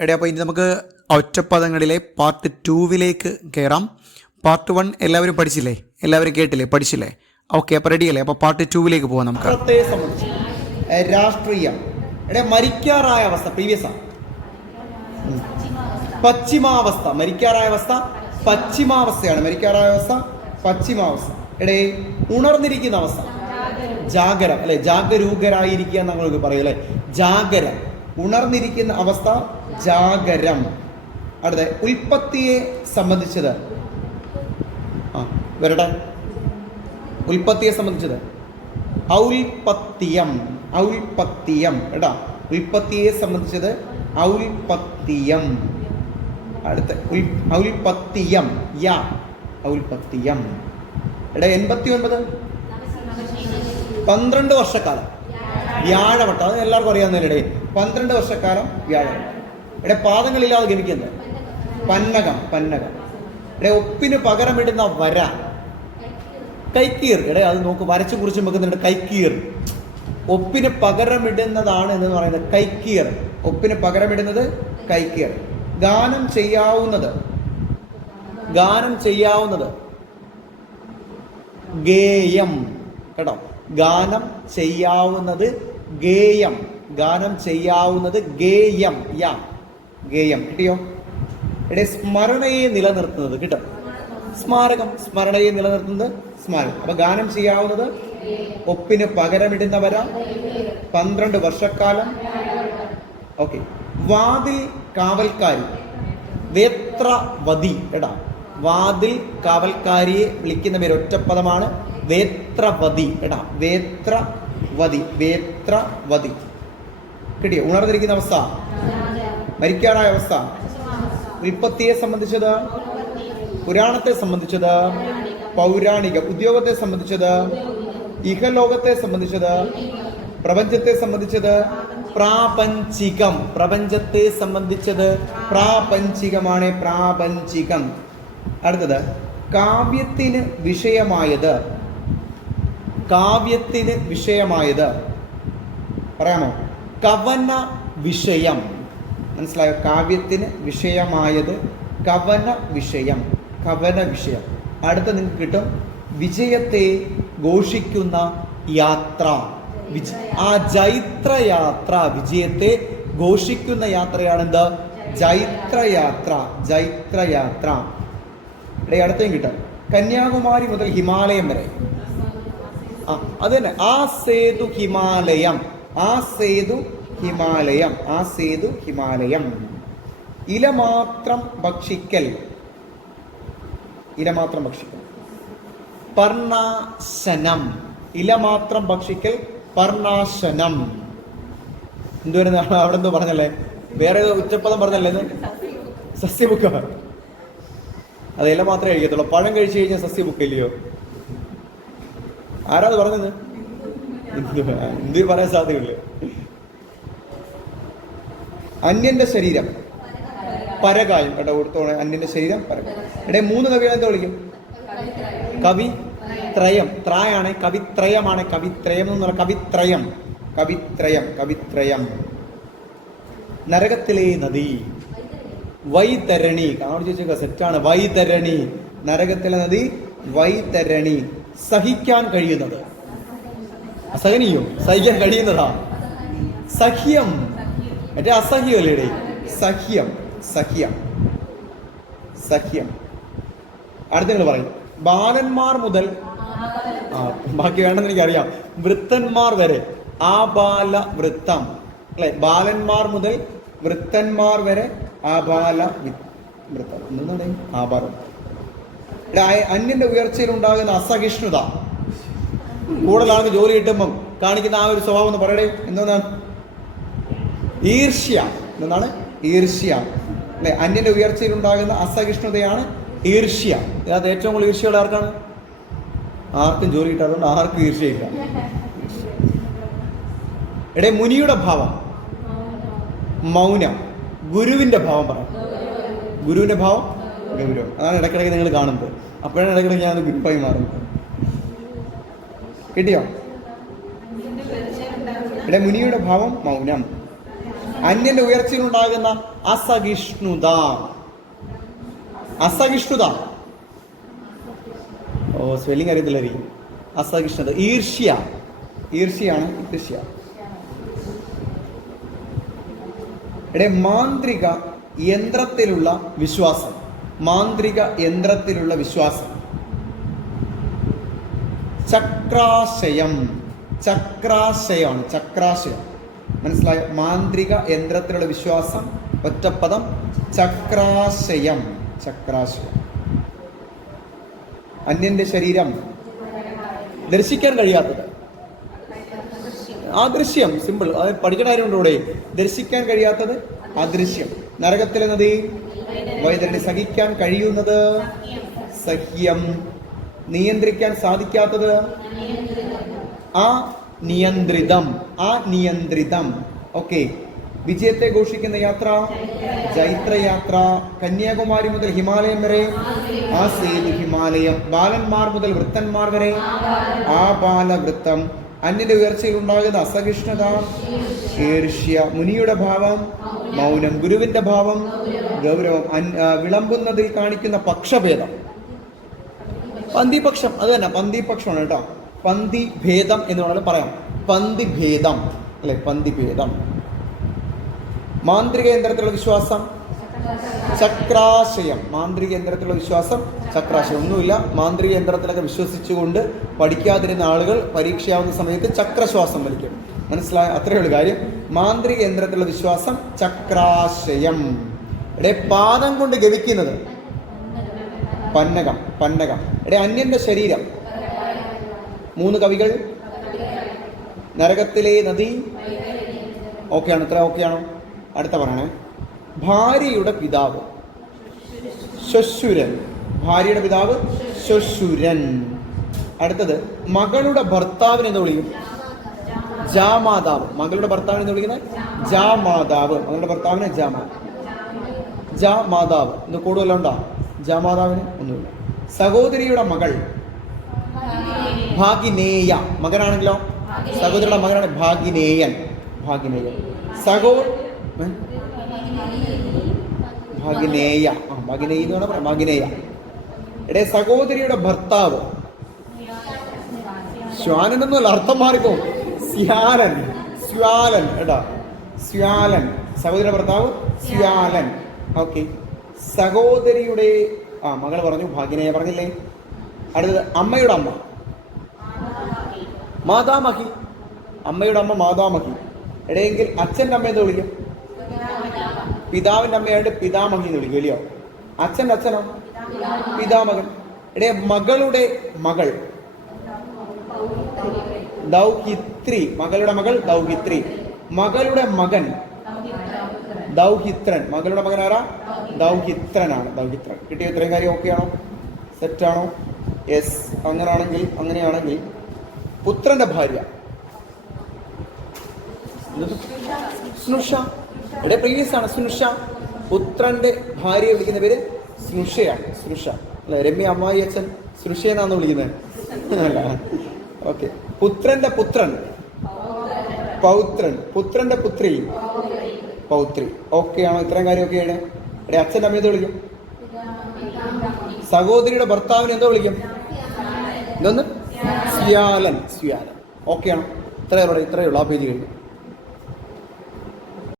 എടേ അപ്പോൾ ഇനി നമുക്ക് ഒറ്റപ്പദങ്ങളിലെ പാർട്ട് ടൂവിലേക്ക് കയറാം പാർട്ട് വൺ എല്ലാവരും പഠിച്ചില്ലേ? എല്ലാവരും കേട്ടില്ലേ? പഠിച്ചില്ലേ? ഓക്കെ അപ്പോൾ റെഡിയല്ലേ അപ്പോൾ പാർട്ട് ടൂവിലേക്ക് പോകാം നമുക്ക്. രാഷ്ട്രീയം. എടേ മരിക്കാറായ അവസ്ഥ പ്രീവിയസ് പശ്ചിമാവസ്ഥ. മരിക്കാറായ അവസ്ഥ പശ്ചിമാവസ്ഥയാണ്. മരിക്കാറായ അവസ്ഥ പശ്ചിമാവസ്ഥ. എടേ ഉണർന്നിരിക്കുന്ന അവസ്ഥ. ജാഗരം അല്ലെ? ജാഗരൂകരായിരിക്കുക എന്നൊക്കെ പറയും അല്ലെ? ജാഗരം. ഉണർന്നിരിക്കുന്ന അവസ്ഥ ജാഗരം. അടുത്ത ഉൽപ്പത്തിയെ സംബന്ധിച്ചത്. ആ വരട്ടെ. ഉൽപ്പത്തിയെ സംബന്ധിച്ചത്. ഔൽപത്യം ഔൽപത്യം കേട്ടോ. ഉൽപ്പത്തിയെ സംബന്ധിച്ചത് ഔൽപത്യം അടുത്ത ഉൽ യാ യ ഔൽപത്തിയം. എടാ എൺപത്തി ഒൻപത് പന്ത്രണ്ട് വർഷക്കാലം. വ്യാഴവട്ടം അത് എല്ലാവർക്കും അറിയാവുന്നതിനിടെ പന്ത്രണ്ട് വർഷക്കാലം വ്യാഴവട്ടം ഇവിടെ പാദങ്ങളില്ലാതെ ഗമിക്കുന്നത് പന്നകം പന്നകം. ഇവിടെ ഒപ്പിന് പകരമിടുന്ന വര. കൈക്കീർ. ഇവിടെ അത് നോക്ക് വരച്ചു കുറിച്ച് വെക്കുന്നുണ്ട് കൈക്കീർ. ഒപ്പിന് പകരമിടുന്നതാണ് എന്ന് പറയുന്നത് കൈക്കീർ. ഒപ്പിന് പകരമിടുന്നത് കൈക്കീർ. ഗാനം ചെയ്യാവുന്നത്. ഗാനം ചെയ്യാവുന്നത്. ഗേയം. കേട്ടോ? ഗാനം ചെയ്യാവുന്നത് ഗേയം. ഗാനം ചെയ്യാവുന്നത് ഗേയം. യാ ഗേയം. കിട്ടിയോ? ഇവിടെ സ്മരണയെ നിലനിർത്തുന്നത് കിട്ടും. സ്മാരകം. സ്മരണയെ നിലനിർത്തുന്നത് സ്മാരകം. അപ്പൊ ഗാനം ചെയ്യാവുന്നത് ഒപ്പിന് പകരമിടുന്നവര. പന്ത്രണ്ട് വർഷക്കാലം. ഓക്കെ. വാതിൽ കാവൽക്കാരി. വേത്രവതി എടാ. വാതിൽ കാവൽക്കാരിയെ വിളിക്കുന്ന പേര് ഒറ്റപ്പദമാണ് വേത്രവതി എടാ. വേത്രവതി വേത്രവതി കിട്ടിയോ? ഉണർന്നിരിക്കുന്ന അവസ്ഥ? മരിക്കാറായ അവസ്ഥ? വിപത്തിയെ സംബന്ധിച്ചത്? പുരാണത്തെ സംബന്ധിച്ചത്? പൗരാണിക ഉദ്യോഗത്തെ സംബന്ധിച്ചത്? ഇഹലോകത്തെ സംബന്ധിച്ചത്? പ്രപഞ്ചത്തെ സംബന്ധിച്ചത്? പ്രാപഞ്ചികം. പ്രപഞ്ചത്തെ സംബന്ധിച്ചത് പ്രാപഞ്ചികമാണ് പ്രാപഞ്ചികം. അടുത്തത് കാവ്യത്തിന് വിഷയമായത് കാവ്യത്തിന് വിഷയമായത്. പറയാമോ? കവന വിഷയം. മനസ്സിലായോ? കാവ്യത്തിന് വിഷയമായത് കവന വിഷയം. കവന വിഷയം. അടുത്ത നിങ്ങൾക്ക് കിട്ടും. വിജയത്തെ ഘോഷിക്കുന്ന യാത്ര. വിജ ആ ജൈത്രയാത്ര വിജയത്തെ ഘോഷിക്കുന്ന യാത്രയാണ് എന്ത് ജൈത്രയാത്ര ജൈത്രയാത്ര. യാത്ര അടുത്തേം കിട്ടും. കന്യാകുമാരി മുതൽ ഹിമാലയം വരെ. ആ അത് തന്നെ ആ സേതു ഹിമാലയം. ആ സേതു ഹിമാലയം. ആ സേതു ഹിമാലയം. ഇല മാത്രം ഭക്ഷിക്കൽ. ഇല മാത്രം ഭക്ഷിക്കൽ. പർണാശനം. ഇല മാത്രം ഭക്ഷിക്കൽ പർണാശനം. എന്തുവരുന്ന അവിടെ എന്തോ പറഞ്ഞല്ലേ? വേറെ ഉച്ചപ്പദം പറഞ്ഞല്ലേ സസ്യബുക്ക അത് ഇല മാത്രമേ കഴിക്കത്തുള്ളൂ. പഴം കഴിച്ചു കഴിഞ്ഞാൽ സസ്യബുക്ക് ഇല്ലയോ ആരാ അത് പറഞ്ഞത്? എന്ത് പറയാൻ സാധ്യതയില്ല? അന്യന്റെ ശരീരം. പരകായം. കേട്ടോ കൊടുത്തോണെ അന്യന്റെ ശരീരം പരകായം. എടേ മൂന്ന് കവികൾ എന്താ വിളിക്കും? കവി ത്രയം. ത്രായാണ് കവിത്രയമാണ് കവിത്രയം എന്ന് പറഞ്ഞാൽ കവിത്രയം. കവിത്രയം കവിത്രയം. നരകത്തിലെ നദി. വൈതരണി. കാണോട് ചോദിച്ചേക്ക സെറ്റാണ് വൈതരണി. നരകത്തിലെ നദി വൈതരണി. സഹിക്കാൻ കഴിയുന്നത്. അസഹനീയോ സഹിക്കാൻ കഴിയുന്നതാ. സഖ്യം. മറ്റേ അസഹ്യമല്ലേ സഖ്യം സഖ്യം സഖ്യം. അടുത്ത നിങ്ങൾ പറയും. ബാലന്മാർ മുതൽ ബാക്കി വേണമെന്ന് എനിക്കറിയാം. വൃത്തന്മാർ വരെ. ആബാല വൃത്തം അല്ലെ? ബാലന്മാർ മുതൽ വൃത്തന്മാർ വരെ ആബാല വൃത്തം. എന്താണ് ആബാല. അന്യന്റെ ഉയർച്ചയിൽ ഉണ്ടാകുന്ന അസഹിഷ്ണുത. കൂടുതലാണെന്ന് ജോലി കിട്ടുമ്പം കാണിക്കുന്ന ആ ഒരു സ്വഭാവം എന്ന് പറയണേ എന്താണ് ഈർഷ്യ. എന്താണ് ഈർഷ്യ. അല്ലെ അന്യന്റെ ഉയർച്ചയിൽ ഉണ്ടാകുന്ന അസഹിഷ്ണുതയാണ് ഈർഷ്യ. ഇതിനകത്ത് ഏറ്റവും കൂടുതൽ ഈർഷ്യയുള്ള ആർക്കാണ്? ആർക്കും ജോലി കിട്ടാത്തതുകൊണ്ട് ആർക്കും ഈർഷ്യയില്ല എടേ മുനിയുടെ ഭാവം. മൗനം. ഗുരുവിന്റെ ഭാവം പറ ഗുരുവിന്റെ ഭാവം? ഗൗരവം. അതാണ് ഇടയ്ക്കിടയ്ക്ക് നിങ്ങൾ കാണുന്നത്. അപ്പോഴാണ് ഇടയ്ക്കിടയ്ക്ക് ഞാൻ ഗ്രൂപ്പായി മാറുന്നത്. കിട്ടിയോ? ഇവിടെ മുനിയുടെ ഭാവം മൗനം. അന്യന്റെ ഉയർച്ചയിലുണ്ടാകുന്ന അസഹിഷ്ണുത. അസഹിഷ്ണുത. ഓ സ്പെല്ലിംഗ് അറിയത്തില്ലായിരിക്കും അസഹിഷ്ണുത. ഈർഷ്യ. ഈർഷ്യാണ് ഈർഷ്യ ഇവിടെ മാന്ത്രിക യന്ത്രത്തിലുള്ള വിശ്വാസം. മാന്ത്രിക യന്ത്രത്തിലുള്ള വിശ്വാസം. ചക്രാശയം. ചക്രാശയമാണ്. ചക്രാശയം. മനസ്സിലായ? മാന്ത്രിക യന്ത്രത്തിലുള്ള വിശ്വാസം. ഒറ്റപ്പദം. ചക്രാശയം. ചക്രാശയം. അന്യന്റെ ശരീരം. ദർശിക്കാൻ കഴിയാത്തത്. അദൃശ്യം. സിമ്പിൾ. അത് പഠിക്കണ കാര്യം ഇവിടെ ദർശിക്കാൻ കഴിയാത്തത് അദൃശ്യം. നരകത്തിലെ നദി വൈതരണി സഹിക്കാൻ കഴിയുന്നത് സഹ്യം നിയന്ത്രിക്കാൻ സാധിക്കാത്തത് ആ നിയന്ത്രിതം ആ നിയന്ത്രിതം. ഓക്കെ വിജയത്തെ ഘോഷിക്കുന്ന യാത്ര ജൈത്രയാത്ര കന്യാകുമാരി മുതൽ ഹിമാലയം വരെ ആ സേതു ഹിമാലയം ബാലന്മാർ മുതൽ വൃത്തന്മാർ വരെ ആ ബാലവൃത്തം. അന്യന്റെ ഉയർച്ചയിൽ ഉണ്ടാകുന്ന അസഹിഷ്ണുത മുനിയുടെ ഭാവം മൗനം ഗുരുവിന്റെ ഭാവം ഗൗരവം. വിളമ്പുന്നതിൽ കാണിക്കുന്ന പക്ഷഭേദം. പന്തിപക്ഷം. അത് തന്നെ പന്തിപക്ഷമാണ് കേട്ടോ. പന്തി ഭേദം എന്ന് വേണമെങ്കിൽ പറയാം. പന്തിഭേദം. അല്ലെ? പന്തിഭേദം. മാന്ത്രിക യന്ത്രത്തിലുള്ള വിശ്വാസം? ചക്രാശയം. മാന്ത്രിക യന്ത്രത്തിലുള്ള വിശ്വാസം ചക്രാശയം. ഒന്നുമില്ല. മാന്ത്രിക യന്ത്രത്തിലൊക്കെ വിശ്വസിച്ചുകൊണ്ട് പഠിക്കാതിരുന്ന ആളുകൾ പരീക്ഷയാവുന്ന സമയത്ത് ചക്രശ്വാസം വലിക്കും. മനസ്സിലായ? അത്രയേ ഉള്ളൂ കാര്യം. മാന്ത്രിക യന്ത്രത്തിലുള്ള വിശ്വാസം ചക്രാശയം. ഇവിടെ പാദം കൊണ്ട് ഗവിക്കുന്നത്. പന്നകം പന്നകം. എടേ അന്യന്റെ ശരീരം. മൂന്ന് കവികൾ. നരകത്തിലെ നദി. ഓക്കെയാണ്? ഇത്ര ഓക്കെയാണോ? അടുത്ത പറയണേ. ഭാര്യയുടെ പിതാവ്. ശശുരൻ. ഭാര്യയുടെ പിതാവ് ശശുരൻ. അടുത്തത് മകളുടെ ഭർത്താവിനെ എന്ന് വിളിക്കും? ജാമാതാവ് മകളുടെ ഭർത്താവിനെ എന്ന് വിളിക്കുന്നത്? ജാമാതാവ് മകളുടെ ഭർത്താവിനെ ജാമാ ജാമാതാവ്. ഇന്ന് കൂടുതലും ജ ജാമാതാവിന് ഒന്നുമില്ല. സഹോദരിയുടെ മകൾ ഭാഗിനേയ. മകനാണെങ്കിലോ? സഹോദരിയുടെ മകനാണ് ഭാഗിനേയൻ. ഭാഗിനേയൻ. സഹോ ഭാഗിനേയ. ആ ഭാഗിനേയ എന്ന് പറയാം. ഭാഗിനേയ. എടേ സഹോദരിയുടെ ഭർത്താവ്. ശ്വാനൻ എന്നല്ല അർത്ഥം മാറിപ്പോ സ്യാലൻ. സ്വാലൻ എടാ. സ്വാലൻ സഹോദരിയുടെ ഭർത്താവ് സ്വാലൻ ഓക്കെ. സഹോദരിയുടെ ആ മകൾ പറഞ്ഞു ഭാഗ്യനയെ പറഞ്ഞില്ലേ? അടുത്തത് അമ്മയുടെ അമ്മ. മാതാമഹി. അമ്മയുടെ അമ്മ മാതാമഹി. എടെയെങ്കിൽ അച്ഛന്റെ അമ്മ എന്ന് വിളിക്കും? പിതാവിന്റെ അമ്മയായിട്ട് പിതാമഹി എന്ന് വിളിക്കും ഇല്ലയോ അച്ഛന്റെ അച്ഛനോ? പിതാമകൻ. എടേ മകളുടെ മകൾ. ദൗഹിത്രി. മകളുടെ മകൾ ദൗഹിത്രി. മകളുടെ മകൻ. ദൗഹിത്രൻ. മകളുടെ മകൻ ആരാ? ദൗഹിത്രനാണ്. ദൗഹിത്രൻ. കിട്ടിയ ഇത്രയും കാര്യം ആണോ? സെറ്റാണോ യെസ് അങ്ങനാണെങ്കിൽ അങ്ങനെയാണെങ്കിൽ പുത്രന്റെ ഭാര്യ? സ്നുഷ. ഇവിടെ പ്രീവിയസ് ആണ്. സ്നുഷ. പുത്രന്റെ ഭാര്യയെ വിളിക്കുന്ന പേര് സ്നുഷയാണ്. സ്നുഷ. അല്ല? രമ്യ അമ്മായി അച്ഛൻ. സ്നുഷ എന്നാണ് വിളിക്കുന്നത്. ഓക്കെ പുത്രന്റെ പുത്രൻ. പൗത്രൻ. പുത്രന്റെ പുത്രി. പൗത്രി. ഓക്കെ ആണോ? ഇത്രയും കാര്യമൊക്കെയാണ് എടേ അച്ഛന്റെ അമ്മയെ വിളിക്കും. സഹോദരിയുടെ ഭർത്താവിനെ എന്തോ വിളിക്കും. ഇതൊന്ന് സ്യാലൻ. സ്യാലൻ. ഓക്കെ ആണോ? ഇത്രയേ പറയും ഇത്രയേ ഉള്ളൂ. ആ പേജ് കഴിഞ്ഞു.